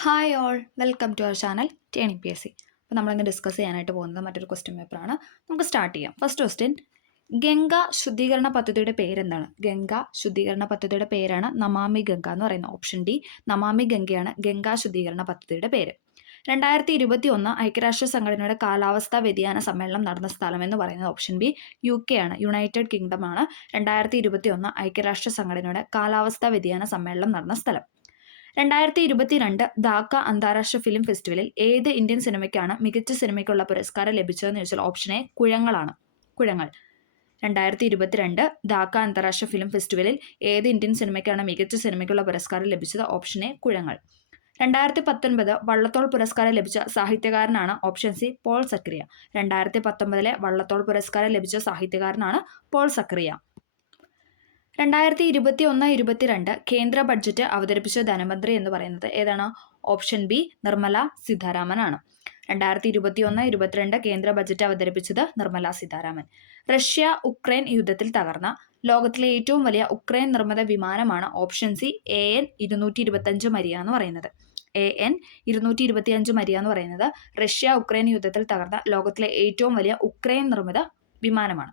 Hi all, welcome to our channel TNPSC. അപ്പോൾ നമ്മളിന്ന് discuss ചെയ്യാനായിട്ട് പോകുന്നത് മറ്റൊരു ക്വസ്റ്റ്യൻ പേപ്പറാണ്. നമുക്ക് സ്റ്റാർട്ട് ചെയ്യാം. ഫസ്റ്റ് ക്വസ്റ്റ്യൻ, ഗംഗ ശുദ്ധീകരണ പദ്ധതിയുടെ പേരെന്താണ്? ഗംഗ ശുദ്ധീകരണ പദ്ധതിയുടെ പേരാണ് നമാമി ഗംഗ എന്ന് പറയുന്നത്. ഓപ്ഷൻ ഡി, നമാമി ഗംഗയാണ് ഗംഗാ ശുദ്ധീകരണ പദ്ധതിയുടെ പേര്. 2021 ഐക്യരാഷ്ട്ര സംഘടനയുടെ കാലാവസ്ഥാ വ്യതിയാന സമ്മേളനം നടന്ന സ്ഥലം എന്ന് പറയുന്നത് ഓപ്ഷൻ ബി, UK ആണ്, യുണൈറ്റഡ് കിങ്ഡം ആണ് 2021 ഐക്യരാഷ്ട്ര സംഘടനയുടെ കാലാവസ്ഥാ വ്യതിയാന സമ്മേളനം നടന്ന സ്ഥലം. 2022 ധാക്ക അന്താരാഷ്ട്ര ഫിലിം ഫെസ്റ്റിവലിൽ ഏത് ഇന്ത്യൻ സിനിമയ്ക്കാണ് മികച്ച സിനിമയ്ക്കുള്ള പുരസ്കാരം ലഭിച്ചതെന്ന് ചോദിച്ചാൽ ഓപ്ഷൻ എ, കുഴങ്ങളാണ്. കുഴങ്ങൾ. 2022 ധാക്ക അന്താരാഷ്ട്ര ഫിലിം ഫെസ്റ്റിവലിൽ ഏത് ഇന്ത്യൻ സിനിമയ്ക്കാണ് മികച്ച സിനിമയ്ക്കുള്ള പുരസ്കാരം ലഭിച്ചത്? Option A, കുഴങ്ങൾ. 2019 വള്ളത്തോൾ പുരസ്കാരം ലഭിച്ച സാഹിത്യകാരനാണ്? ഓപ്ഷൻ സി, പോൾ സക്രിയ. 2019 വള്ളത്തോൾ പുരസ്കാരം ലഭിച്ച സാഹിത്യകാരനാണ് പോൾ സക്രിയ. 2021-22 കേന്ദ്ര ബഡ്ജറ്റ് അവതരിപ്പിച്ച ധനമന്ത്രി എന്ന് പറയുന്നത് ഏതാണ്? ഓപ്ഷൻ ബി, നിർമ്മല സീതാരാമൻ ആണ്. 2021-22 കേന്ദ്ര ബജറ്റ് അവതരിപ്പിച്ചത് നിർമ്മല സീതാരാമൻ. റഷ്യ ഉക്രൈൻ യുദ്ധത്തിൽ തകർന്ന ലോകത്തിലെ ഏറ്റവും വലിയ ഉക്രൈൻ നിർമ്മിത വിമാനമാണ്? ഓപ്ഷൻ സി, AN 225 മരിയ എന്ന് പറയുന്നത്. AN 225 മരിയ എന്ന് പറയുന്നത് റഷ്യ ഉക്രൈൻ യുദ്ധത്തിൽ തകർന്ന ലോകത്തിലെ ഏറ്റവും വലിയ ഉക്രൈൻ നിർമ്മിത വിമാനമാണ്.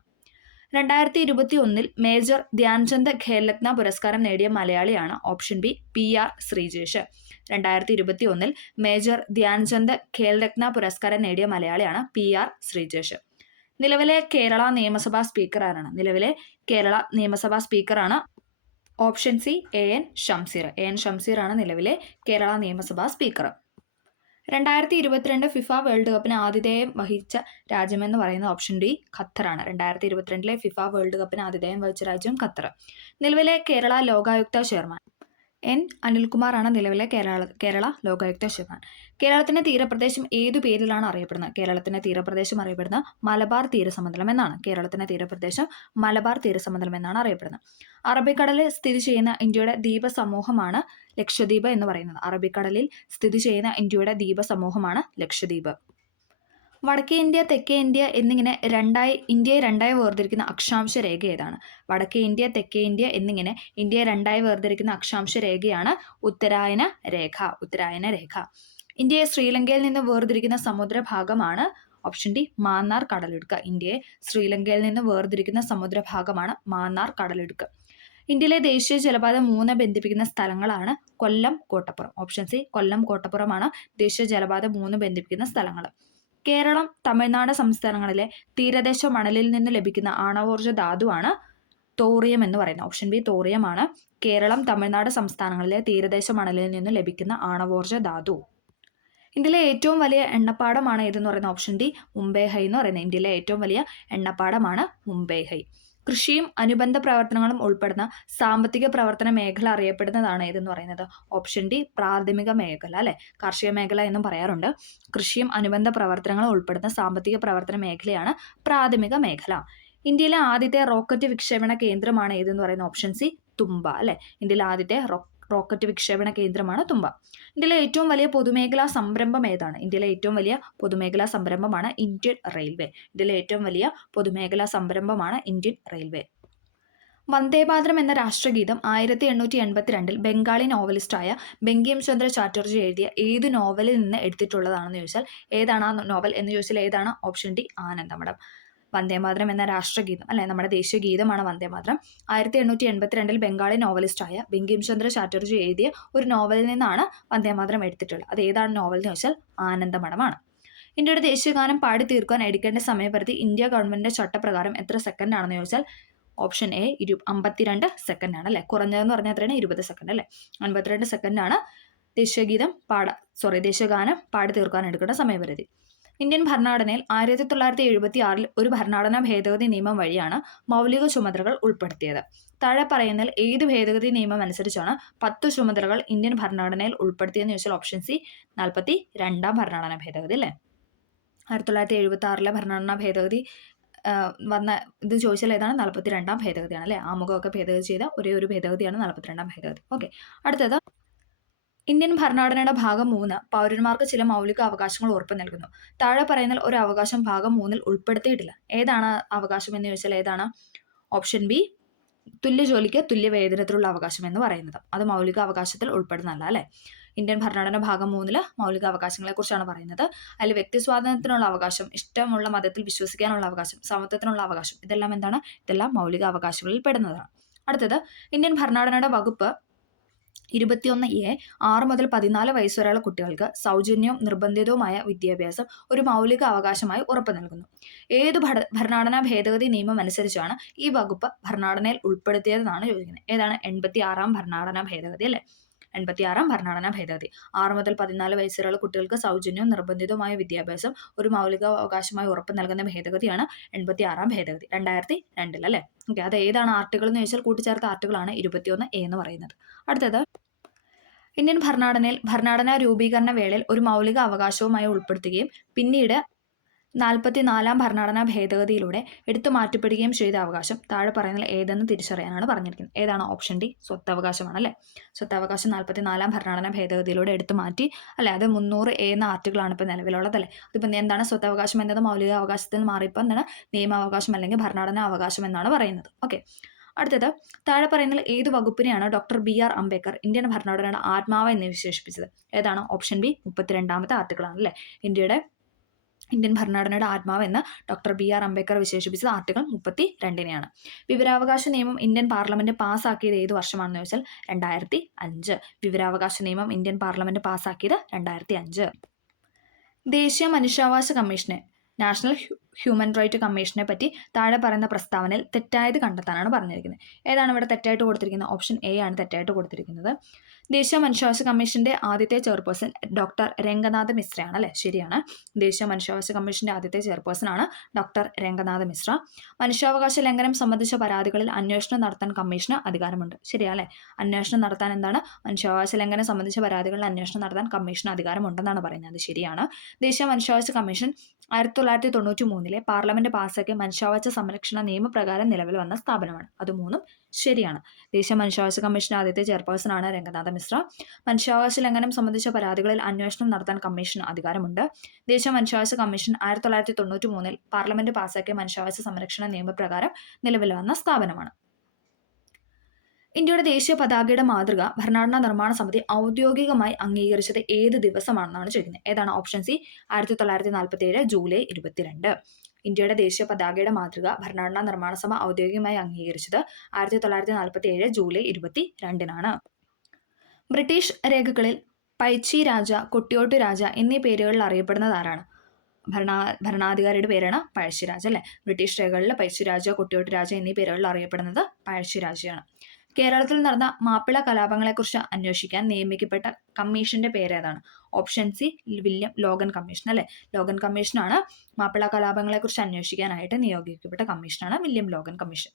2021 മേജർ ധ്യാൻചന്ദ് ഖേൽരത്ന പുരസ്കാരം നേടിയ മലയാളിയാണ്? Option B, PR Sreejesh. 2021 major Dhyan Chand Khel Ratna പുരസ്കാരം നേടിയ മലയാളിയാണ് PR ശ്രീജേഷ്. നിലവിലെ കേരള നിയമസഭാ സ്പീക്കർ ആരാണ്? നിലവിലെ കേരള നിയമസഭാ സ്പീക്കറാണ്? Option C, AN Shamseer. AN Shamseer ആണ് നിലവിലെ കേരള നിയമസഭാ സ്പീക്കർ. 2022 ഫിഫ വേൾഡ് കപ്പിന് ആതിഥേയം വഹിച്ച രാജ്യമെന്ന് പറയുന്നത് ഓപ്ഷൻ ഡി, ഖത്തറാണ്. 2022 ഫിഫ വേൾഡ് കപ്പിന് ആതിഥേയം വഹിച്ച രാജ്യം ഖത്തർ. നിലവിലെ കേരള ലോകായുക്ത ചെയർമാൻ N അനിൽകുമാറാണ് നിലവിലെ കേരള ലോകായുക്ത ചെയർമാൻ. കേരളത്തിന്റെ തീരപ്രദേശം ഏതു പേരിലാണ് അറിയപ്പെടുന്നത്? കേരളത്തിന്റെ തീരപ്രദേശം അറിയപ്പെടുന്നത് മലബാർ തീരസമതലം എന്നാണ്. കേരളത്തിന്റെ തീരപ്രദേശം മലബാർ തീരസമതലം എന്നാണ് അറിയപ്പെടുന്നത്. അറബിക്കടലിൽ സ്ഥിതി ചെയ്യുന്ന ഇന്ത്യയുടെ ദ്വീപ സമൂഹമാണ് ലക്ഷദ്വീപ് എന്ന് പറയുന്നത്. അറബിക്കടലിൽ സ്ഥിതി ചെയ്യുന്ന ഇന്ത്യയുടെ ദ്വീപ സമൂഹമാണ് ലക്ഷദ്വീപ്. വടക്കേ ഇന്ത്യ, തെക്കേ ഇന്ത്യ എന്നിങ്ങനെ ഇന്ത്യയെ രണ്ടായി വേർതിരിക്കുന്ന അക്ഷാംശ രേഖ ഏതാണ്? വടക്കേ ഇന്ത്യ, തെക്കേ ഇന്ത്യ എന്നിങ്ങനെ ഇന്ത്യയെ രണ്ടായി വേർതിരിക്കുന്ന അക്ഷാംശ രേഖയാണ് ഉത്തരായന രേഖ. ഉത്തരായന രേഖ. ഇന്ത്യയെ ശ്രീലങ്കയിൽ നിന്ന് വേർതിരിക്കുന്ന സമുദ്രഭാഗമാണ്? ഓപ്ഷൻ ഡി, മാന്നാർ കടലിടുക്ക്. ഇന്ത്യയെ ശ്രീലങ്കയിൽ നിന്ന് വേർതിരിക്കുന്ന സമുദ്രഭാഗമാണ് മാന്നാർ കടലിടുക്ക്. ഇന്ത്യയിലെ ദേശീയ ജലപാത 3 ബന്ധിപ്പിക്കുന്ന സ്ഥലങ്ങളാണ്? കൊല്ലം, കോട്ടപ്പുറം. ഓപ്ഷൻ സി, കൊല്ലം, കോട്ടപ്പുറമാണ് ദേശീയ ജലപാത 3 ബന്ധിപ്പിക്കുന്ന സ്ഥലങ്ങൾ. കേരളം, തമിഴ്നാട് സംസ്ഥാനങ്ങളിലെ തീരദേശ മണലിൽ നിന്ന് ലഭിക്കുന്ന ആണവോർജ്ജ ധാതുവാണ് തോറിയം എന്ന് പറയുന്നത്. ഓപ്ഷൻ ബി, തോറിയമാണ് കേരളം, തമിഴ്നാട് സംസ്ഥാനങ്ങളിലെ തീരദേശ മണലിൽ നിന്ന് ലഭിക്കുന്ന ആണവോർജ്ജ ധാതു. ഇന്ത്യയിലെ ഏറ്റവും വലിയ എണ്ണപ്പാടമാണ് ഏതെന്ന് പറയുന്നത്? ഓപ്ഷൻ ഡി, മുംബൈ ഹൈ എന്ന് പറയുന്നത്. ഇന്ത്യയിലെ ഏറ്റവും വലിയ എണ്ണപ്പാടമാണ് മുംബൈ ഹൈ. കൃഷിയും അനുബന്ധ പ്രവർത്തനങ്ങളും ഉൾപ്പെടുന്ന സാമ്പത്തിക പ്രവർത്തന മേഖല അറിയപ്പെടുന്നതാണ് ഏതെന്ന് പറയുന്നത്? ഓപ്ഷൻ ഡി, പ്രാഥമിക മേഖല. അല്ലെ, കാർഷിക മേഖല എന്നും പറയാറുണ്ട്. കൃഷിയും അനുബന്ധ പ്രവർത്തനങ്ങളും ഉൾപ്പെടുന്ന സാമ്പത്തിക പ്രവർത്തന മേഖലയാണ് പ്രാഥമിക മേഖല. ഇന്ത്യയിലെ ആദ്യത്തെ റോക്കറ്റ് വിക്ഷേപണ കേന്ദ്രമാണ് ഏതെന്ന് പറയുന്നത്? ഓപ്ഷൻ സി, തുമ്പ. അല്ലെ, ഇന്ത്യയിലെ ആദ്യത്തെ റോക്കറ്റ് വിക്ഷേപണ കേന്ദ്രമാണ് തുമ്പ. ഇന്ത്യയിലെ ഏറ്റവും വലിയ പൊതുമേഖലാ സംരംഭം ഏതാണ്? ഇന്ത്യയിലെ ഏറ്റവും വലിയ പൊതുമേഖലാ സംരംഭമാണ് ഇന്ത്യൻ റെയിൽവേ. ഇന്ത്യയിലെ ഏറ്റവും വലിയ പൊതുമേഖലാ സംരംഭമാണ് ഇന്ത്യൻ റെയിൽവേ. വന്ദേമാതരം എന്ന രാഷ്ട്രഗീതം 1882 ബംഗാളി നോവലിസ്റ്റായ ബങ്കിം ചന്ദ്ര ചാറ്റർജി എഴുതിയ ഏത് നോവലിൽ നിന്ന് എടുത്തിട്ടുള്ളതാണെന്ന് ചോദിച്ചാൽ ഏതാണ് ആ നോവൽ എന്ന് ചോദിച്ചാൽ ഏതാണ്? Option D, Anandamath. വന്ദേമാതരം എന്ന രാഷ്ട്രഗീതം, അല്ലെ, നമ്മുടെ ദേശീയ ഗീതമാണ് വന്ദേമാതരം. 1882 ബംഗാളി നോവലിസ്റ്റായ ബങ്കിം ചന്ദ്ര ചാറ്റർജി എഴുതിയ ഒരു നോവലിൽ നിന്നാണ് വന്ദേമാതരം എടുത്തിട്ടുള്ളത്. അത് ഏതാണ് നോവൽ എന്ന് ചോദിച്ചാൽ ആനന്ദമഠമാണ്. ഇന്ത്യയുടെ ദേശീയഗാനം പാടി തീർക്കാൻ എടുക്കേണ്ട സമയപരിധി ഇന്ത്യ ഗവൺമെന്റിന്റെ ചട്ടപ്രകാരം എത്ര സെക്കൻഡ് ആണെന്ന് ചോദിച്ചാൽ ഓപ്ഷൻ എ, 52 സെക്കൻഡ് ആണ്. അല്ലെ, കുറഞ്ഞതെന്ന് പറഞ്ഞാൽ എത്രയാണ്? 20 സെക്കൻഡ്. അല്ലെ, 52 സെക്കൻഡാണ് ദേശീയഗാനം പാടി തീർക്കാൻ എടുക്കേണ്ട സമയപരിധി. ഇന്ത്യൻ ഭരണഘടനയിൽ 1976 ഒരു ഭരണഘടനാ ഭേദഗതി നിയമം വഴിയാണ് മൗലിക ചുമതലകൾ ഉൾപ്പെടുത്തിയത്. താഴെ പറയുന്നതിൽ ഏത് ഭേദഗതി നിയമം അനുസരിച്ചാണ് 10 ചുമതലകൾ ഇന്ത്യൻ ഭരണഘടനയിൽ ഉൾപ്പെടുത്തിയെന്ന് ചോദിച്ചാൽ ഓപ്ഷൻ സി, 42 ഭരണഘടനാ ഭേദഗതി. അല്ലേ, 1976 ഭരണഘടനാ ഭേദഗതി വന്ന ഇത് ചോദിച്ചാൽ ഏതാണ്? 42 ഭേദഗതിയാണ്. അല്ലെ, ആമുഖമൊക്കെ ഭേദഗതി ചെയ്ത ഒരേ ഒരു ഭേദഗതിയാണ് 42 ഭേദഗതി. ഓക്കെ, അടുത്തത് ഇന്ത്യൻ ഭരണഘടനയുടെ ഭാഗം 3 പൗരന്മാർക്ക് ചില മൗലിക അവകാശങ്ങൾ ഉറപ്പു നൽകുന്നു. താഴെ പറയുന്ന ഒരു അവകാശം ഭാഗം 3 ഉൾപ്പെടുത്തിയിട്ടില്ല. ഏതാണ് അവകാശം എന്ന് ചോദിച്ചാൽ ഏതാണ്? ഓപ്ഷൻ ബി, തുല്യ ജോലിക്ക് തുല്യ വേതനത്തിലുള്ള അവകാശം എന്ന് പറയുന്നത്. അത് മൗലിക അവകാശത്തിൽ ഉൾപ്പെടുന്നതല്ല. അല്ലെ, ഇന്ത്യൻ ഭരണഘടന ഭാഗം 3 മൗലികാവകാശങ്ങളെ കുറിച്ചാണ് പറയുന്നത്. അതിൽ വ്യക്തി സ്വാതന്ത്ര്യത്തിനുള്ള അവകാശം, ഇഷ്ടമുള്ള മതത്തിൽ വിശ്വസിക്കാനുള്ള അവകാശം, സമത്വത്തിനുള്ള അവകാശം, ഇതെല്ലാം എന്താണ്? ഇതെല്ലാം മൗലികാവകാശങ്ങളിൽ പെടുന്നതാണ്. അടുത്തത് ഇന്ത്യൻ ഭരണഘടനയുടെ വകുപ്പ് 21A 6 മുതൽ 14 വയസ്സ് വരെയുള്ള കുട്ടികൾക്ക് സൗജന്യവും നിർബന്ധിതവുമായ വിദ്യാഭ്യാസം ഒരു മൗലിക അവകാശമായി ഉറപ്പു നൽകുന്നു. ഏത് ഭരണഘടനാ ഭേദഗതി നിയമം അനുസരിച്ചാണ് ഈ വകുപ്പ് ഭരണഘടനയിൽ ഉൾപ്പെടുത്തിയതെന്നാണ് ചോദിക്കുന്നത്. ഏതാണ്? 86-ാം ഭരണഘടനാ ഭേദഗതി അല്ലേ? 86-ാം ഭരണഘടനാ ഭേദഗതി. 6 മുതൽ 14 വയസ്സ് വരെയുള്ള കുട്ടികൾക്ക് സൗജന്യവും നിർബന്ധിതവുമായ വിദ്യാഭ്യാസം ഒരു മൗലിക അവകാശമായി ഉറപ്പു നൽകുന്ന ഭേദഗതിയാണ് 86-ാം ഭേദഗതി, 2002 അല്ലേ? ഓക്കെ, അത് ഏതാണ് ആർട്ടിക്കിൾ എന്ന് ചോദിച്ചാൽ കൂട്ടിച്ചേർത്ത ആർട്ടിക്കിളാണ് 21A എന്ന് പറയുന്നത്. അടുത്തത് ഇന്ത്യൻ ഭരണഘടനയിൽ ഭരണഘടനാ രൂപീകരണ വേളയിൽ ഒരു മൗലിക അവകാശവുമായി ഉൾപ്പെടുത്തുകയും പിന്നീട് 44-ാം ഭരണഘടനാ ഭേദഗതിയിലൂടെ എടുത്തു മാറ്റപ്പെടുകയും ചെയ്ത അവകാശം താഴെ പറയുന്നതിൽ ഏതെന്ന് തിരിച്ചറിയാനാണ് പറഞ്ഞിരിക്കുന്നത്. ഏതാണ്? ഓപ്ഷൻ ഡി, സ്വത്തവകാശമാണ് അല്ലേ? സ്വത്തവകാശം 44-ാം ഭരണഘടനാ ഭേദഗതിയിലൂടെ എടുത്തു മാറ്റി അല്ലേ? അത് 300A എന്ന ആർട്ടിക്കിളാണ് ഇപ്പോൾ നിലവിലുള്ളതല്ലേ? അതിപ്പോൾ എന്താണ്? സ്വത്തവകാശം എന്നത് മൗലിക അവകാശത്തിൽ നിന്ന് മാറിയപ്പോൾ എന്താണ്? നിയമാവകാശം അല്ലെങ്കിൽ ഭരണഘടനാ അവകാശം എന്നാണ് പറയുന്നത്. ഓക്കെ, അടുത്തത് താഴെ പറയുന്നതിൽ ഏത് വകുപ്പിനെയാണ് ഡോക്ടർ BR അംബേദ്കർ ഇന്ത്യൻ ഭരണഘടനയുടെ ആത്മാവ് എന്ന് വിശേഷിപ്പിച്ചത്? ഏതാണ്? ഓപ്ഷൻ ബി, 32-ാമത്തെ ആർട്ടിക്കിളാണ് അല്ലേ? ഇന്ത്യൻ ഭരണഘടനയുടെ ആത്മാവ് എന്ന് ഡോക്ടർ BR അംബേദ്കർ വിശേഷിപ്പിച്ചത് ആർട്ടിക്കിൾ 32-നെയാണ്. വിവരാവകാശ നിയമം ഇന്ത്യൻ പാർലമെന്റ് പാസ്സാക്കിയത് ഏത് വർഷമാണെന്ന് ചോദിച്ചാൽ 2005. വിവരാവകാശ നിയമം ഇന്ത്യൻ പാർലമെന്റ് പാസ്സാക്കിയത് 2005. ദേശീയ മനുഷ്യാവകാശ കമ്മീഷനെ, നാഷണൽ ഹ്യൂമൻ റൈറ്റ് കമ്മീഷനെ പറ്റി താഴെ പറയുന്ന പ്രസ്താവനയിൽ തെറ്റായത് കണ്ടെത്താനാണ് പറഞ്ഞിരിക്കുന്നത്. ഏതാണ് ഇവിടെ തെറ്റായിട്ട് കൊടുത്തിരിക്കുന്നത്? ഓപ്ഷൻ A ആണ് തെറ്റായിട്ട് കൊടുത്തിരിക്കുന്നത്. ദേശീയ മനുഷ്യാവകാശ കമ്മീഷന്റെ ആദ്യത്തെ ചെയർപേഴ്സൺ ഡോക്ടർ രംഗനാഥ് മിശ്രയാണ് അല്ലേ? ശരിയാണ്. ദേശീയ മനുഷ്യാവകാശ കമ്മീഷന്റെ ആദ്യത്തെ ചെയർപേഴ്സൺ ആണ് ഡോക്ടർ രംഗനാഥ് മിശ്ര. മനുഷ്യാവകാശ ലംഘനം സംബന്ധിച്ച പരാതികളിൽ അന്വേഷണം നടത്താൻ കമ്മീഷന് അധികാരമുണ്ട്. ശരിയല്ലേ? അന്വേഷണം നടത്താൻ എന്താണ്? മനുഷ്യാവകാശ ലംഘനം സംബന്ധിച്ച പരാതികളിൽ അന്വേഷണം നടത്താൻ കമ്മീഷന് അധികാരമുണ്ടെന്നാണ് പറയുന്നത്. അത് ശരിയാണ്. ദേശീയ മനുഷ്യാവകാശ കമ്മീഷൻ 1993-ലെ പാർലമെന്റ് പാസ്സാക്കിയ മനുഷ്യാവകാശ സംരക്ഷണ നിയമപ്രകാരം നിലവിൽ വന്ന സ്ഥാപനമാണ്. അത് മൂന്നും ശരിയാണ്. ദേശീയ മനുഷ്യാവകാശ കമ്മീഷൻ ആദ്യത്തെ ചെയർപേഴ്സൺ ആണ് രംഗനാഥ മിശ്ര. മനുഷ്യാവകാശ ലംഘനം സംബന്ധിച്ച പരാതികളിൽ അന്വേഷണം നടത്താൻ കമ്മീഷന് അധികാരമുണ്ട്. ദേശീയ മനുഷ്യാവകാശ കമ്മീഷൻ 1993-ൽ പാർലമെന്റ് പാസ്സാക്കിയ മനുഷ്യാവകാശ സംരക്ഷണ നിയമപ്രകാരം നിലവിൽ വന്ന സ്ഥാപനമാണ്. ഇന്ത്യയുടെ ദേശീയ പതാകയുടെ മാതൃക ഭരണഘടനാ നിർമ്മാണ സമിതി ഔദ്യോഗികമായി അംഗീകരിച്ചത് ഏത് ദിവസമാണെന്നാണ് ചോദിക്കുന്നത്. ഏതാണ്? Option C, 1947 July 22. ഇന്ത്യയുടെ ദേശീയ പതാകയുടെ മാതൃക ഭരണഘടനാ നിർമ്മാണ സഭ ഔദ്യോഗികമായി അംഗീകരിച്ചത് 1947 ജൂലൈ 22-നാണ്. ബ്രിട്ടീഷ് രേഖകളിൽ പൈച്ചി രാജ, കൊട്ടിയോട്ട് രാജ എന്നീ പേരുകളിൽ അറിയപ്പെടുന്നത് ആരാണ്? ഭരണാധികാരിയുടെ പേരാണ് പഴശ്ശിരാജ അല്ലേ? ബ്രിട്ടീഷ് രേഖകളിൽ പഴശ്ശിരാജ, കൊട്ടിയോട്ട് രാജ എന്നീ പേരുകളിൽ അറിയപ്പെടുന്നത് പഴശ്ശിരാജയാണ്. കേരളത്തിൽ നടന്ന മാപ്പിള കലാപങ്ങളെക്കുറിച്ച് അന്വേഷിക്കാൻ നിയമിക്കപ്പെട്ട കമ്മീഷന്റെ പേരേതാണ്? Option C, William Logan commission അല്ലേ? ലോഗൻ കമ്മീഷനാണ് മാപ്പിള കലാപങ്ങളെക്കുറിച്ച് അന്വേഷിക്കാനായിട്ട് നിയോഗിക്കപ്പെട്ട കമ്മീഷനാണ് വില്യം ലോഗൻ കമ്മീഷൻ.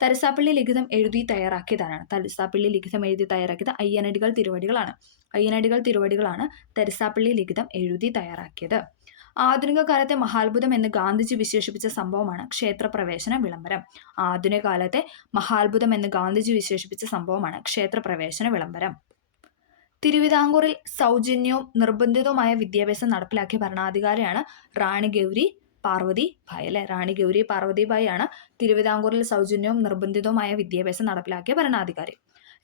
തരിസാപ്പള്ളി ലിഖിതം എഴുതി തയ്യാറാക്കിയതാണ്? തരിസാപ്പള്ളി ലിഖിതം എഴുതി തയ്യാറാക്കിയത് അയ്യനടികൾ തിരുവടികളാണ്. അയ്യനടികൾ തിരുവടികളാണ് തരിസാപ്പള്ളി ലിഖിതം എഴുതി തയ്യാറാക്കിയത്. ആധുനിക കാലത്തെ മഹാത്ഭുതം എന്ന് ഗാന്ധിജി വിശേഷിപ്പിച്ച സംഭവമാണ് ക്ഷേത്രപ്രവേശന വിളംബരം. ആധുനിക കാലത്തെ മഹാത്ഭുതം എന്ന് ഗാന്ധിജി വിശേഷിപ്പിച്ച സംഭവമാണ് ക്ഷേത്രപ്രവേശന വിളംബരം. തിരുവിതാംകൂറിൽ സൗജന്യവും നിർബന്ധിതവുമായ വിദ്യാഭ്യാസം നടപ്പിലാക്കിയ ഭരണാധികാരിയാണ് റാണി ഗൗരി പാർവതി ഭായ് അല്ലെ? റാണി ഗൗരി പാർവതി ഭായ് ആണ് തിരുവിതാംകൂറിൽ സൗജന്യവും നിർബന്ധിതവുമായ വിദ്യാഭ്യാസം നടപ്പിലാക്കിയ ഭരണാധികാരി.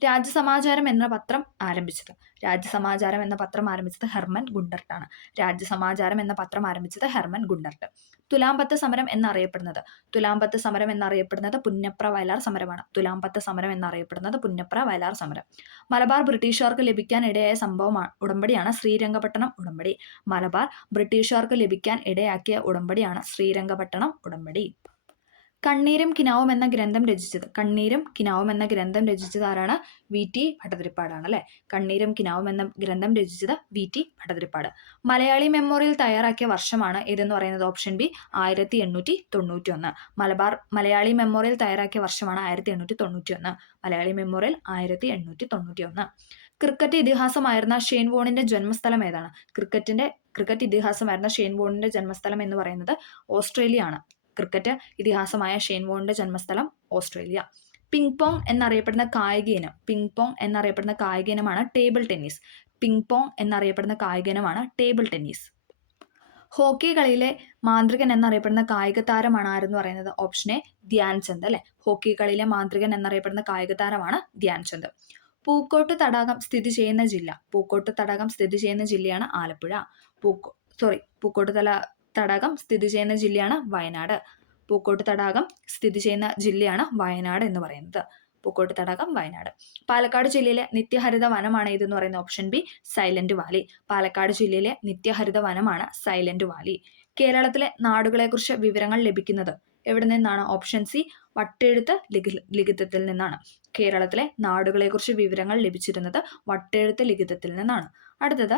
രാജ്യസമാചാരം എന്ന പത്രം ആരംഭിച്ചത്? രാജ്യസമാചാരം എന്ന പത്രം ആരംഭിച്ചത് ഹെർമൻ ഗുണ്ടർട്ടാണ്. രാജ്യസമാചാരം എന്ന പത്രം ആരംഭിച്ചത് ഹെർമൻ ഗുണ്ടർട്ട്. തുലാംപത്ത് സമരം എന്നറിയപ്പെടുന്നത്? തുലാംപത്ത് സമരം എന്നറിയപ്പെടുന്നത് പുന്നപ്ര വയലാർ സമരമാണ്. തുലാംപത്ത് സമരം എന്നറിയപ്പെടുന്നത് പുന്നപ്ര വയലാർ സമരം. മലബാർ ബ്രിട്ടീഷുകാർക്ക് ലഭിക്കാൻ ഇടയായ ഉടമ്പടിയാണ് ശ്രീരംഗപട്ടണം ഉടമ്പടി. മലബാർ ബ്രിട്ടീഷുകാർക്ക് ലഭിക്കാൻ ഇടയാക്കിയ ഉടമ്പടിയാണ് ശ്രീരംഗപട്ടണം ഉടമ്പടി. കണ്ണീരും കിനാവും എന്ന ഗ്രന്ഥം രചിച്ചത്? കണ്ണീരും കിനാവും എന്ന ഗ്രന്ഥം രചിച്ചത് ആരാണ്? VT ഭട്ടതിരിപ്പാടാണ് അല്ലെ? കണ്ണീരും കിനാവും എന്ന ഗ്രന്ഥം രചിച്ചത് VT ഭട്ടതിരിപ്പാട്. മലയാളി മെമ്മോറിയൽ തയ്യാറാക്കിയ വർഷമാണ് ഏതെന്ന് പറയുന്നത്? Option B, 1891. മലയാളി മെമ്മോറിയൽ തയ്യാറാക്കിയ വർഷമാണ് 1891. മലയാളി മെമ്മോറിയൽ 1891. ക്രിക്കറ്റ് ഇതിഹാസമായിരുന്ന ഷെയ്ൻ വോണിന്റെ ജന്മസ്ഥലം ഏതാണ്? ക്രിക്കറ്റ് ഇതിഹാസമായിരുന്ന ഷെയ്ൻ വോണിന്റെ ജന്മസ്ഥലം എന്ന് പറയുന്നത് ഓസ്ട്രേലിയ ആണ്. ക്രിക്കറ്റ് ഇതിഹാസമായ ഷെയ്ൻ വോണിന്റെ ജന്മസ്ഥലം ഓസ്ട്രേലിയ. പിങ് പോങ് എന്നറിയപ്പെടുന്ന കായിക ഇനമാണ് ടേബിൾ ടെന്നീസ്. പിങ് പോങ് എന്നറിയപ്പെടുന്ന കായിക ഇനമാണ് ടേബിൾ ടെന്നീസ്. ഹോക്കി കളിയിലെ മാന്ത്രികൻ എന്നറിയപ്പെടുന്ന കായിക താരമാണ് ആരെന്ന് പറയുന്നത്? ഓപ്ഷൻ എ, ധ്യാൻ ചന്ദ് അല്ലെ? ഹോക്കി കളിയിലെ മാന്ത്രികൻ എന്നറിയപ്പെടുന്ന കായിക താരമാണ് ധ്യാൻ ചന്ദ്. പൂക്കോട്ട് തടാകം സ്ഥിതി ചെയ്യുന്ന ജില്ല. പൂക്കോട്ട് തടാകം സ്ഥിതി ചെയ്യുന്ന ജില്ലയാണ് ആലപ്പുഴ. പൂക്കോട്ട് തടാകം സ്ഥിതി ചെയ്യുന്ന ജില്ലയാണ് വയനാട്. പൂക്കോട്ട് തടാകം സ്ഥിതി ചെയ്യുന്ന ജില്ലയാണ് വയനാട് എന്ന് പറയുന്നത്. പൂക്കോട്ട് തടാകം വയനാട്. പാലക്കാട് ജില്ലയിലെ നിത്യഹരിത വനമാണ് ഇതെന്ന് പറയുന്നത്. Option B silent Valley. Palakkad ജില്ലയിലെ നിത്യഹരിത വനമാണ് സൈലന്റ് വാലി. കേരളത്തിലെ നാടുകളെക്കുറിച്ച് വിവരങ്ങൾ ലഭിക്കുന്നത് എവിടെ നിന്നാണ്? ഓപ്ഷൻ സി വട്ടെഴുത്ത് ലിഖിതത്തിൽ നിന്നാണ്. കേരളത്തിലെ നാടുകളെക്കുറിച്ച് വിവരങ്ങൾ ലഭിച്ചിരുന്നത് വട്ടെഴുത്ത് ലിഖിതത്തിൽ നിന്നാണ്. അടുത്തത്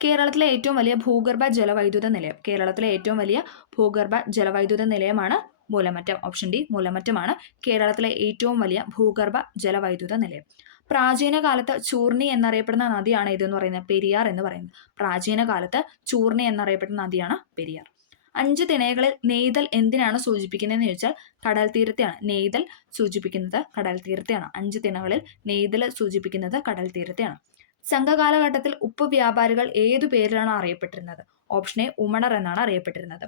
കേരളത്തിലെ ഏറ്റവും വലിയ ഭൂഗർഭ ജലവൈദ്യുത നിലയം. കേരളത്തിലെ ഏറ്റവും വലിയ ഭൂഗർഭ ജലവൈദ്യുത നിലയമാണ് മൂലമറ്റം. ഓപ്ഷൻ ഡി മൂലമറ്റമാണ് കേരളത്തിലെ ഏറ്റവും വലിയ ഭൂഗർഭ ജലവൈദ്യുത നിലയം. പ്രാചീന കാലത്ത് ചൂർണി എന്നറിയപ്പെടുന്ന നദിയാണ് ഇതെന്ന് പറയുന്നത് പെരിയാർ എന്ന് പറയുന്നത്. പ്രാചീന കാലത്ത് ചൂർണി എന്നറിയപ്പെടുന്ന നദിയാണ് പെരിയാർ. 5 തിണകളിൽ നെയ്തൽ എന്തിനാണ് സൂചിപ്പിക്കുന്നതെന്ന് ചോദിച്ചാൽ കടൽ തീരത്തെയാണ്. നെയ്തൽ സൂചിപ്പിക്കുന്നത് കടൽ തീരത്തെയാണ്. 5 തിണകളിൽ നെയ്തൽ സൂചിപ്പിക്കുന്നത് കടൽ തീരത്തെയാണ്. സംഘകാലഘട്ടത്തിൽ ഉപ്പ് വ്യാപാരികൾ ഏതു പേരിലാണ് അറിയപ്പെട്ടിരുന്നത്? ഓപ്ഷൻ എ ഉമണർ എന്നാണ് അറിയപ്പെട്ടിരുന്നത്.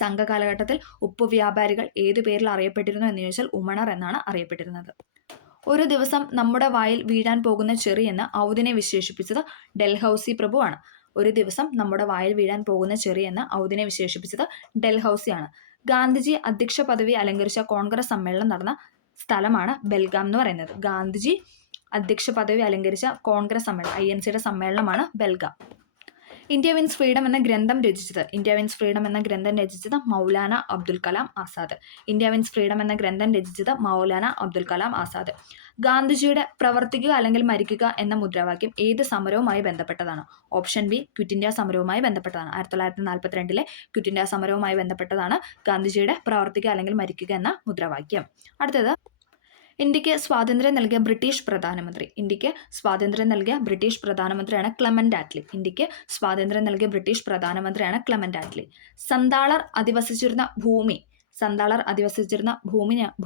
സംഘകാലഘട്ടത്തിൽ ഉപ്പ് വ്യാപാരികൾ ഏതു പേരിൽ അറിയപ്പെട്ടിരുന്നു എന്ന് ചോദിച്ചാൽ ഉമണർ എന്നാണ് അറിയപ്പെട്ടിരുന്നത്. ഒരു ദിവസം നമ്മുടെ വായിൽ വീഴാൻ പോകുന്ന ചെറി എന്ന് ഔദിനെ വിശേഷിപ്പിച്ചത് ഡൽഹൌസി പ്രഭുവാണ്. ഒരു ദിവസം നമ്മുടെ വായിൽ വീഴാൻ പോകുന്ന ചെറി എന്ന് ഔദിനെ വിശേഷിപ്പിച്ചത് ഡൽഹൌസിയാണ്. ഗാന്ധിജി അധ്യക്ഷ പദവി അലങ്കരിച്ച കോൺഗ്രസ് സമ്മേളനം നടന്ന സ്ഥലമാണ് ബെൽഗാം എന്ന് പറയുന്നത്. ഗാന്ധിജി അധ്യക്ഷ പദവി അലങ്കരിച്ച കോൺഗ്രസ് സമ്മേളനം INCയുടെ സമ്മേളനമാണ് ബെൽഗാം. ഇന്ത്യ വിൻസ് ഫ്രീഡം എന്ന ഗ്രന്ഥം രചിച്ചത് Maulana Abdul Kalam Azad. India wins freedom എന്ന ഗ്രന്ഥം രചിച്ചത് മൗലാന അബ്ദുൽ കലാം ആസാദ്. ഗാന്ധിജിയുടെ പ്രവർത്തിക്കുക അല്ലെങ്കിൽ മരിക്കുക എന്ന മുദ്രാവാക്യം ഏത് സമരവുമായി ബന്ധപ്പെട്ടതാണ്? ഓപ്ഷൻ ബി ക്വിറ്റ് ഇന്ത്യ സമരവുമായി ബന്ധപ്പെട്ടതാണ്. 1942 ക്വിറ്റ് ഇന്ത്യ സമരവുമായി ബന്ധപ്പെട്ടതാണ് ഗാന്ധിജിയുടെ പ്രവർത്തിക്കുക അല്ലെങ്കിൽ മരിക്കുക എന്ന മുദ്രാവാക്യം. അടുത്തത് ഇന്ത്യക്ക് സ്വാതന്ത്ര്യം നൽകിയ ബ്രിട്ടീഷ് പ്രധാനമന്ത്രിയാണ് ക്ലെമന്റ് ആറ്റ്ലി. സന്താളർ അധിവസിച്ചിരുന്ന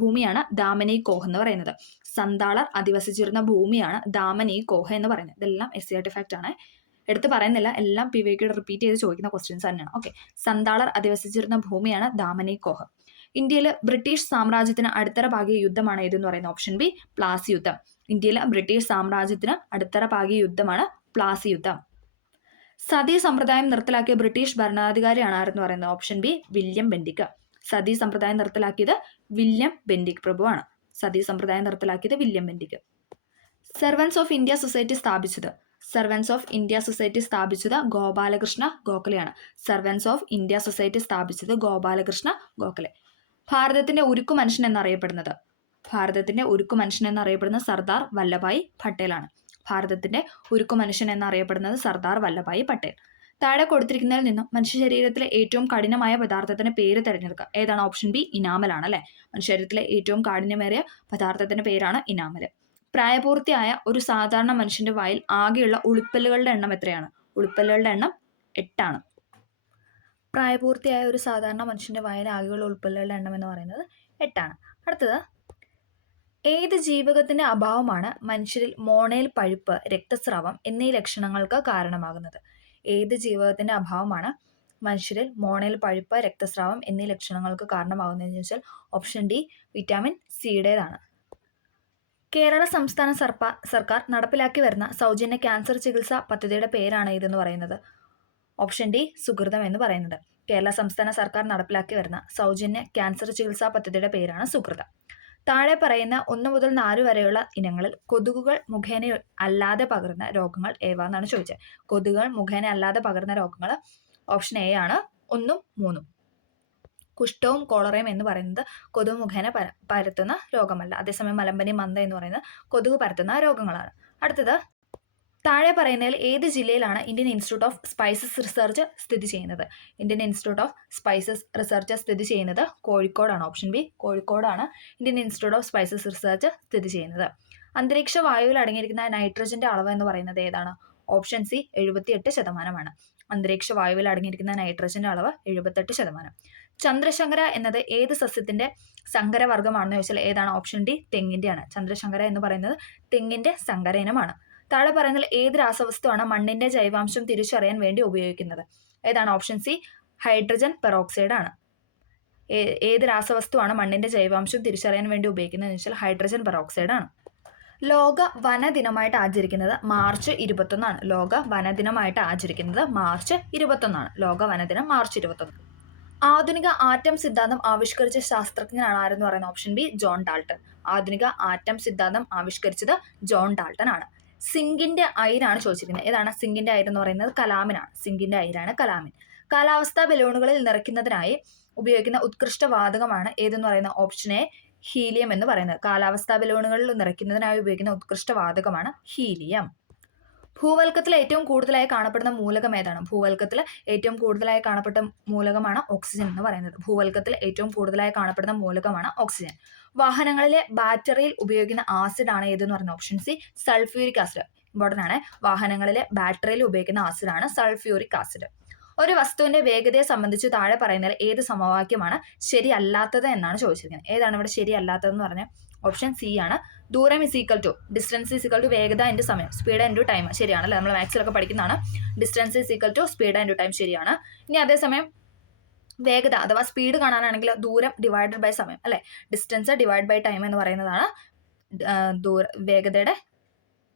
ഭൂമിയാണ് ദാമനി കോഹ് എന്ന് പറയുന്നത്. ഇതെല്ലാം SCERT ഫാക്ട് ആണ്, എടുത്ത് പറയുന്നില്ല, എല്ലാം PYQ റിപ്പീറ്റ് ചെയ്ത് ചോദിക്കുന്ന ക്വസ്റ്റ്യൻസ് തന്നെയാണ്. ഓക്കെ, സന്താളർ അധിവസിച്ചിരുന്ന ഭൂമിയാണ് ദാമനി കോഹ്. ഇന്ത്യയിൽ ബ്രിട്ടീഷ് സാമ്രാജ്യത്തിന് അടിത്തറ പാകിയ യുദ്ധമാണ് ഏതെന്ന് പറയുന്നത്? ഓപ്ഷൻ ബി പ്ലാസി യുദ്ധം. ഇന്ത്യയിൽ ബ്രിട്ടീഷ് സാമ്രാജ്യത്തിന് അടിത്തറ പാകിയ യുദ്ധമാണ് പ്ലാസി യുദ്ധം. സതി സമ്പ്രദായം നിർത്തലാക്കിയ ബ്രിട്ടീഷ് ഭരണാധികാരിയാണ് ആരെന്ന് പറയുന്നത്? Option B William Bentinck. Sati സമ്പ്രദായം നിർത്തലാക്കിയത് വില്യം ബെന്റിക് പ്രഭുവാണ്. സെർവൻസ് ഓഫ് ഇന്ത്യ സൊസൈറ്റി സ്ഥാപിച്ചത് ഗോപാലകൃഷ്ണ ഗോഖലെ. ഭാരതത്തിന്റെ ഉരുക്കു മനുഷ്യൻ എന്നറിയപ്പെടുന്ന സർദാർ വല്ലഭായ് പട്ടേൽ. താഴെ കൊടുത്തിരിക്കുന്നതിൽ നിന്നും മനുഷ്യ ശരീരത്തിലെ ഏറ്റവും കഠിനമായ പദാർത്ഥത്തിന്റെ പേര് തിരഞ്ഞെടുക്കുക. ഏതാണ്? ഓപ്ഷൻ ബി ഇനാമലാണ് അല്ലെ. മനുഷ്യ ശരീരത്തിലെ ഏറ്റവും കാഠിന്യമേറിയ പദാർത്ഥത്തിന്റെ പേരാണ് ഇനാമൽ. പ്രായപൂർത്തിയായ ഒരു സാധാരണ മനുഷ്യന്റെ വായിൽ ആകെയുള്ള ഉളിപ്പല്ലുകളുടെ എണ്ണം എത്രയാണ്? ഉളിപ്പല്ലുകളുടെ എണ്ണം 8 ആണ്. പ്രായപൂർത്തിയായ ഒരു സാധാരണ മനുഷ്യന്റെ വായിൽ ആകെയുള്ള ഉൾപ്പല്ലുകളുടെ എണ്ണം എന്ന് പറയുന്നത് 8 ആണ്. അടുത്തത് ഏത് ജീവകത്തിന്റെ അഭാവമാണ് മനുഷ്യരിൽ മോണയിൽ പഴുപ്പ്, രക്തസ്രാവം എന്നീ ലക്ഷണങ്ങൾക്ക് കാരണമാകുന്നത്? ഏത് ജീവകത്തിന്റെ അഭാവമാണ് മനുഷ്യരിൽ മോണയിൽ പഴുപ്പ്, രക്തസ്രാവം എന്നീ ലക്ഷണങ്ങൾക്ക് കാരണമാകുന്നതെന്ന് ചോദിച്ചാൽ ഓപ്ഷൻ ഡി വിറ്റാമിൻ സിയുടേതാണ്. കേരള സംസ്ഥാന സർക്കാർ നടപ്പിലാക്കി വരുന്ന സൗജന്യ ക്യാൻസർ ചികിത്സാ പദ്ധതിയുടെ പേരാണ് ഇതെന്ന് പറയുന്നത്? ഓപ്ഷൻ ഡി സുകൃതം എന്ന് പറയുന്നത്. കേരള സംസ്ഥാന സർക്കാർ നടപ്പിലാക്കി വരുന്ന സൗജന്യ ക്യാൻസർ ചികിത്സാ പദ്ധതിയുടെ പേരാണ് സുകൃതം. താഴെ പറയുന്ന 1 മുതൽ 4 വരെയുള്ള ഇനങ്ങളിൽ കൊതുകുകൾ മുഖേന അല്ലാതെ പകരുന്ന രോഗങ്ങൾ ഏവ എന്നാണ് ചോദിച്ചത്. കൊതുകുകൾ മുഖേന അല്ലാതെ പകരുന്ന രോഗങ്ങൾ ഓപ്ഷൻ എ ആണ് 1ഉം 3ഉം. കുഷ്ഠവും കോളറയും എന്ന് പറയുന്നത് കൊതുക് മുഖേന പരത്തുന്ന രോഗമല്ല. അതേസമയം മലമ്പനി, മന്ത എന്ന് പറയുന്നത് കൊതുക് പരത്തുന്ന രോഗങ്ങളാണ്. അടുത്തത് താഴെ പറയുന്നതിൽ ഏത് ജില്ലയിലാണ് Indian institute of spices research സ്ഥിതി ചെയ്യുന്നത്? Indian institute of spices research സ്ഥിതി ചെയ്യുന്നത് കോഴിക്കോടാണ്. ഓപ്ഷൻ ബി കോഴിക്കോടാണ് Indian institute of spices research സ്ഥിതി ചെയ്യുന്നത്. അന്തരീക്ഷ വായുവിൽ അടങ്ങിയിരിക്കുന്ന നൈട്രജന്റെ അളവ് എന്ന് പറയുന്നത് ഏതാണ്? Option C 78%. അന്തരീക്ഷ വായുവിൽ അടങ്ങിയിരിക്കുന്ന നൈട്രജന്റെ അളവ് 78%. ചന്ദ്രശങ്കര എന്നത് ഏത് സസ്യത്തിന്റെ സങ്കരവർഗമാണെന്ന് ചോദിച്ചാൽ ഏതാണ്? Option D തെങ്ങിന്റെയാണ്. ചന്ദ്രശങ്കര എന്ന് പറയുന്നത് തെങ്ങിന്റെ സങ്കര ഇനമാണ്. താഴെ പറയുന്നതിൽ ഏത് രാസവസ്തുവാണ് മണ്ണിന്റെ ജൈവാംശം തിരിച്ചറിയാൻ വേണ്ടി ഉപയോഗിക്കുന്നത്? ഏതാണ്? ഓപ്ഷൻ സി ഹൈഡ്രജൻ പെറോക്സൈഡ് ആണ്. ഏത് രാസവസ്തുവാണ് മണ്ണിന്റെ ജൈവാംശം തിരിച്ചറിയാൻ വേണ്ടി ഉപയോഗിക്കുന്നത് എന്ന് വെച്ചാൽ ഹൈഡ്രജൻ പെറോക്സൈഡ് ആണ്. ലോക വനദിനമായിട്ട് ആചരിക്കുന്നത് മാർച്ച് 21 ലോക വനദിനമായിട്ട് ആചരിക്കുന്നത് മാർച്ച് 21 ലോക വനദിനം മാർച്ച് 21. ആധുനിക ആറ്റം സിദ്ധാന്തം ആവിഷ്കരിച്ച ശാസ്ത്രജ്ഞനാണ് ആരെന്ന് പറയുന്നത് ഓപ്ഷൻ ബി ജോൺ ഡാൾട്ടൺ. ആധുനിക ആറ്റം സിദ്ധാന്തം ആവിഷ്കരിച്ചത് ജോൺ ഡാൾട്ടൺ ആണ്. സിങ്കിന്റെ അയിരാണ് ചോദിച്ചിരിക്കുന്നത്. ഏതാണ് സിങ്കിന്റെ അയിർ എന്ന് പറയുന്നത്? കലാമിനാണ്. സിങ്കിന്റെ അയിരാണ് കലാമിൻ. കാലാവസ്ഥാ ബലൂണുകളിൽ നിറയ്ക്കുന്നതിനായി ഉപയോഗിക്കുന്ന ഉത്കൃഷ്ട വാതകമാണ് ഏതെന്ന് പറയുന്ന ഓപ്ഷൻ എ ഹീലിയം എന്ന് പറയുന്നത്. കാലാവസ്ഥാ ബലൂണുകളിൽ നിറയ്ക്കുന്നതിനായി ഉപയോഗിക്കുന്ന ഉത്കൃഷ്ട വാതകമാണ് ഹീലിയം. ഭൂവൽക്കത്തിൽ ഏറ്റവും കൂടുതലായി കാണപ്പെടുന്ന മൂലകം ഏതാണ്? ഭൂവൽക്കത്തിൽ ഏറ്റവും കൂടുതലായി കാണപ്പെട്ട മൂലകമാണ് ഓക്സിജൻ എന്ന് പറയുന്നത്. ഭൂവൽക്കത്തിൽ ഏറ്റവും കൂടുതലായി കാണപ്പെടുന്ന മൂലകമാണ് ഓക്സിജൻ. വാഹനങ്ങളിലെ ബാറ്ററിയിൽ ഉപയോഗിക്കുന്ന ആസിഡ് ആണ് ഏതെന്ന് പറയുന്നത് option C sulphuric acid. Important ആണ്. വാഹനങ്ങളിലെ ബാറ്ററിയിൽ ഉപയോഗിക്കുന്ന ആസിഡാണ് സൾഫ്യൂരിക് ആസിഡ്. ഒരു വസ്തുവിന്റെ വേഗതയെ സംബന്ധിച്ച് താഴെ പറയുന്നതിൽ ഏത് സമവാക്യമാണ് ശരിയല്ലാത്തത് എന്നാണ് ചോദിച്ചിരിക്കുന്നത്. ഏതാണ് ഇവിടെ ശരിയല്ലാത്തതെന്ന് പറഞ്ഞാൽ ഓപ്ഷൻ സി ആണ്. ദൂരം is equal to distance is equal to വേഗത ഇൻറ്റു സമയം, സ്പീഡ് ഇൻറ്റു ടൈം. ശരിയാണല്ലേ? നമ്മൾ മാത്സിലൊക്കെ പഠിക്കുന്നതാണ്. Distance is equal to speed into time. ശരിയാണ്. ഇനി അതേസമയം വേഗത അഥവാ സ്പീഡ് കാണാനാണെങ്കിൽ ദൂരം ഡിവൈഡഡ് ബൈ സമയം അല്ലെ. ഡിസ്റ്റൻസ് ഡിവൈഡ് ബൈ ടൈം എന്ന് പറയുന്നതാണ് വേഗതയുടെ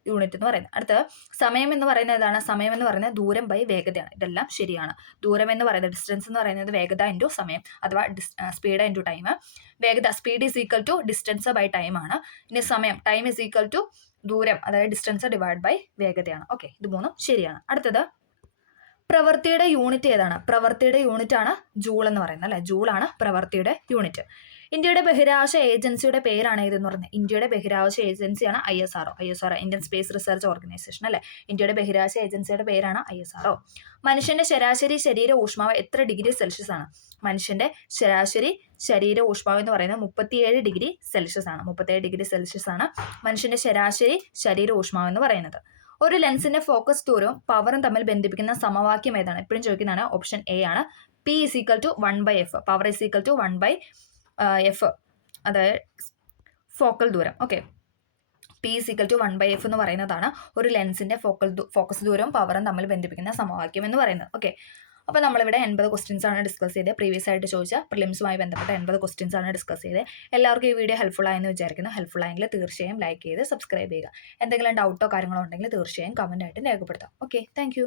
യൂണിറ്റ് എന്ന് പറയുന്നത്. അടുത്ത് സമയം എന്ന് പറയുന്നത് ഏതാണ്? സമയം എന്ന് പറയുന്നത് ദൂരം ബൈ വേഗതയാണ്. ഇതെല്ലാം ശരിയാണ്. ദൂരം എന്ന് പറയുന്നത് ഡിസ്റ്റൻസ് എന്ന് പറയുന്നത് വേഗത ഇൻറ്റു സമയം അഥവാ സ്പീഡ് ഇൻറ്റു ടൈം. വേഗത speed is equal to distance by time ആണ്. ഇനി സമയം ടൈം ഈസ് ഈക്വൽ ടു ദൂരം അതായത് ഡിസ്റ്റൻസ് ഡിവൈഡ് ബൈ വേഗതയാണ്. ഓക്കെ, ഇത് മൂന്നും ശരിയാണ്. അടുത്തത് പ്രവൃത്തിയുടെ യൂണിറ്റ് ഏതാണ്? പ്രവൃത്തിയുടെ യൂണിറ്റ് ആണ് ജൂൾ എന്ന് പറയുന്നത് അല്ലെ. ജൂളാണ് പ്രവൃത്തിയുടെ യൂണിറ്റ്. ഇന്ത്യയുടെ ബഹിരാകാശ ഏജൻസിയുടെ പേരാണ് ഏതെന്ന് പറയുന്നത്? ഇന്ത്യയുടെ ബഹിരാകാശ ഏജൻസിയാണ് ISRO. Indian space research organisation അല്ലെ. ഇന്ത്യയുടെ ബഹിരാകാശ ഏജൻസിയുടെ പേരാണ് ISRO. മനുഷ്യന്റെ ശരാശരി ശരീര ഊഷ്മാവ് എത്ര ഡിഗ്രി സെൽഷ്യസ് ആണ്? മനുഷ്യന്റെ ശരാശരി ശരീര ഊഷ്മാവ് എന്ന് പറയുന്നത് 37 ഡിഗ്രി സെൽഷ്യസ് ആണ്. 37 ഡിഗ്രി സെൽഷ്യസ് ആണ് മനുഷ്യന്റെ ശരാശരി ശരീര ഊഷ്മാവ് എന്ന് പറയുന്നത്. ഒരു ലെൻസിന്റെ ഫോക്കസ് ദൂരവും പവറും തമ്മിൽ ബന്ധിപ്പിക്കുന്ന സമവാക്യം ഏതാണ്? എപ്പോഴും ചോദിക്കുന്നതാണ്. ഓപ്ഷൻ എ ആണ്. P is equal to 1/f. Power is equal to 1/f. അതായത് ഫോക്കൽ ദൂരം. Okay, P is equal to 1/f എന്ന് പറയുന്നതാണ് ഒരു ലെൻസിന്റെ ഫോക്കസ് ദൂരവും പവറും തമ്മിൽ ബന്ധിപ്പിക്കുന്ന സമവാക്യം എന്ന് പറയുന്നത്. ഓക്കെ, അപ്പോൾ നമ്മളിവിടെ 80 ക്വസ്റ്റ്യൻസ് ആണ് ഡിസ്കസ് ചെയ്തത്. പ്രീവിയസ് ആയിട്ട് ചോദിച്ച പ്രിലിംസുമായി ബന്ധപ്പെട്ട 80 ക്വസ്റ്റ്യൻസ് ആണ് ഡിസ്കസ് ചെയ്തത്. എല്ലാവർക്കും ഈ വീഡിയോ ഹെൽപ്ഫുൾ ആയെന്ന് വിചാരിക്കുന്നു. ഹെൽപ്ഫുൾ ആയെങ്കിൽ തീർച്ചയായും ലൈക്ക് ചെയ്ത് സബ്സ്ക്രൈബ് ചെയ്യുക. എന്തെങ്കിലും ഡൗട്ടോ കാര്യങ്ങളോ ഉണ്ടെങ്കിൽ തീർച്ചയായും കമന്റ് ആയിട്ട് രേഖപ്പെടുത്താം. Okay, thank